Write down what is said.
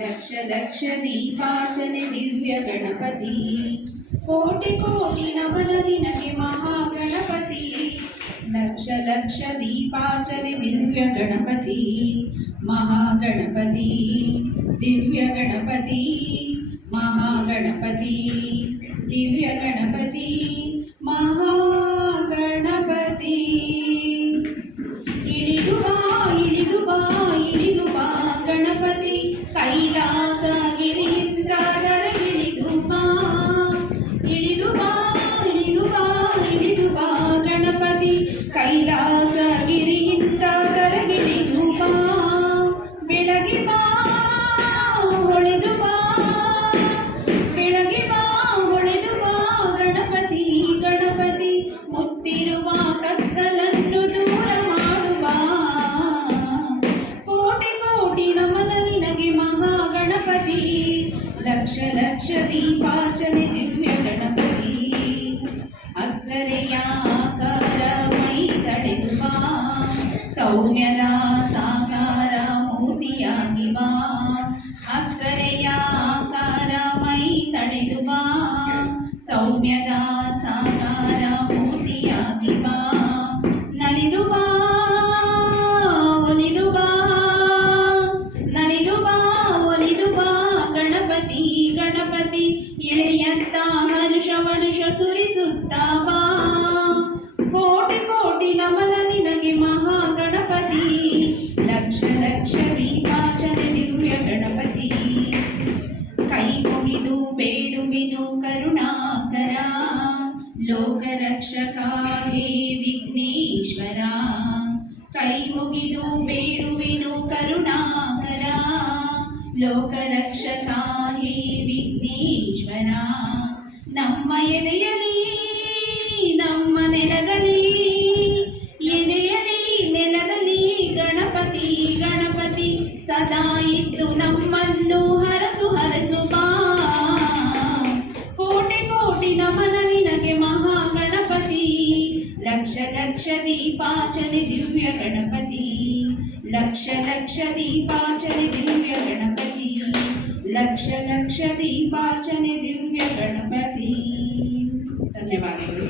ಲಕ್ಷ ಲಕ್ಷ ದೀಪಾರ್ಚನೆ ದಿವ್ಯ ಗಣಪತಿ, ಕೋಟಿ ಕೋಟಿ ನಮನ ನಿನಗೆ ಮಹಾಗಣಪತಿ. ಲಕ್ಷ ಲಕ್ಷ ದೀಪಾರ್ಚನೆ ದಿವ್ಯ ಗಣಪತಿ, ಮಹಾಗಣಪತಿ ದಿವ್ಯ ಗಣಪತಿ, ಮಹಾಗಣಪತಿ ದಿವ್ಯ ಗಣಪತಿ, ಮಹಾಗಣಪತಿ. ಇಳಿದು ಬಾ ಇಳಿದು ಬಾ ಇಳಿದು ಬಾ ಗಣಪತಿ, ಕೈಲಾಸಗಿರಿಯಿಂದ ಇಳಿದು ಬಾ. ಇಳಿದು ಬಾ ಇಳಿದು ಬಾ ಇಳಿದು ಬಾ ಗಣಪತಿ, ಕೈಲಾಸಗಿರಿಯಿಂದ ಇಳಿದು ಬಾ. ಬೆಳಗಿ ಬಾ ಹೊಳೆದು ಬಾ, ಬೆಳಗಿ ಬಾ ಹೊಳೆದು ಬಾ ಗಣಪತಿ. ಗಣಪತಿ ಮುತ್ತಿರುವ ಕತ್ತಲನ್ನು ದೂರ ಮಾಡುವ, ಕೋಟಿ ಕೋಟಿ ನಮನ ನಿನಗೆ ಮಹಾಗಣಪತಿ. ಲಕ್ಷ ಲಕ್ಷ ದೀಪಾರ್ಚನೆ ದಿವ್ಯ ಗಣಪತಿ, ಅಕ್ಕರೆಯ ಆಕಾರ ಮೈ ತಡೆದು ಬಾ, ಸೌಮ್ಯದ ಸಾಕಾರ ಮೂರ್ತಿಯಾಗಿ ಬಾ. ಅಕ್ಕರೆಯ ಆಕಾರ ಮೈ ತಡೆದು ಬಾ, ಸೌಮ್ಯದ ಸಾಕಾರ ಮೂರ್ತಿಯಾಗಿ ಬಾ. ನಲಿದು ಬಾ ಒಲಿದು ಬಾ, ನಲಿದು ಬಾ ಒಲಿದು ಬಾ ಗಣಪತಿ. ಗಣಪತಿ ಇಳೆಯಂತ ಹರುಷ ವರುಷ ಸುರಿಸುತ್ತಾ ಬಾ, ಕೋಟಿ ಕೋಟಿ ನಮನ ನಿನಗೆ ಮಹಾಗಣಪತಿ. ಲಕ್ಷ ಲಕ್ಷ ದೀಪಾರ್ಚನೆ ದಿವ್ಯ ಗಣಪತಿ, ಕೈ ಮುಗಿದು ಬೇಡುವೆನು ಕರುಣಾಕರ, ಲೋಕರಕ್ಷಕ ಹೇ ವಿಘ್ನೇಶ್ವರ. ಕೈ ಮುಗಿದು ಬೇಡುವೆನು ಕರುಣಾಕರ, ಲೋಕರಕ್ಷಕ ಹೇ ವಿಘ್ನೇಶ್ವರ. ನಮ್ಮ ಎದೆಯಲಿ ನಮ್ಮ ನೆಲದಲ್ಲಿ, ಎದೆಯಲಿ ನೆಲದಲ್ಲಿ ಗಣಪತಿ. ಗಣಪತಿ ಸದಾ ಇದ್ದು ನಮ್ಮನ್ನು ಹರಸು ಹರಸು ಬಾ, ಕೋಟಿ ಕೋಟಿ ನಮನ ನಿನಗೆ ಮಹಾಗಣಪತಿ. ಲಕ್ಷ ಲಕ್ಷ ದೀಪಾರ್ಚನೆ ದಿವ್ಯ ಗಣಪತಿ, ಲಕ್ಷ ಲಕ್ಷ ದೀಪಾರ್ಚನೆ ದಿವ್ಯ ಗಣಪತಿ, ಲಕ್ಷ ಲಕ್ಷ ದೀಪಾರ್ಚನೆ ದಿವ್ಯ ಗಣಪತಿ. ಧನ್ಯವಾದಗಳು.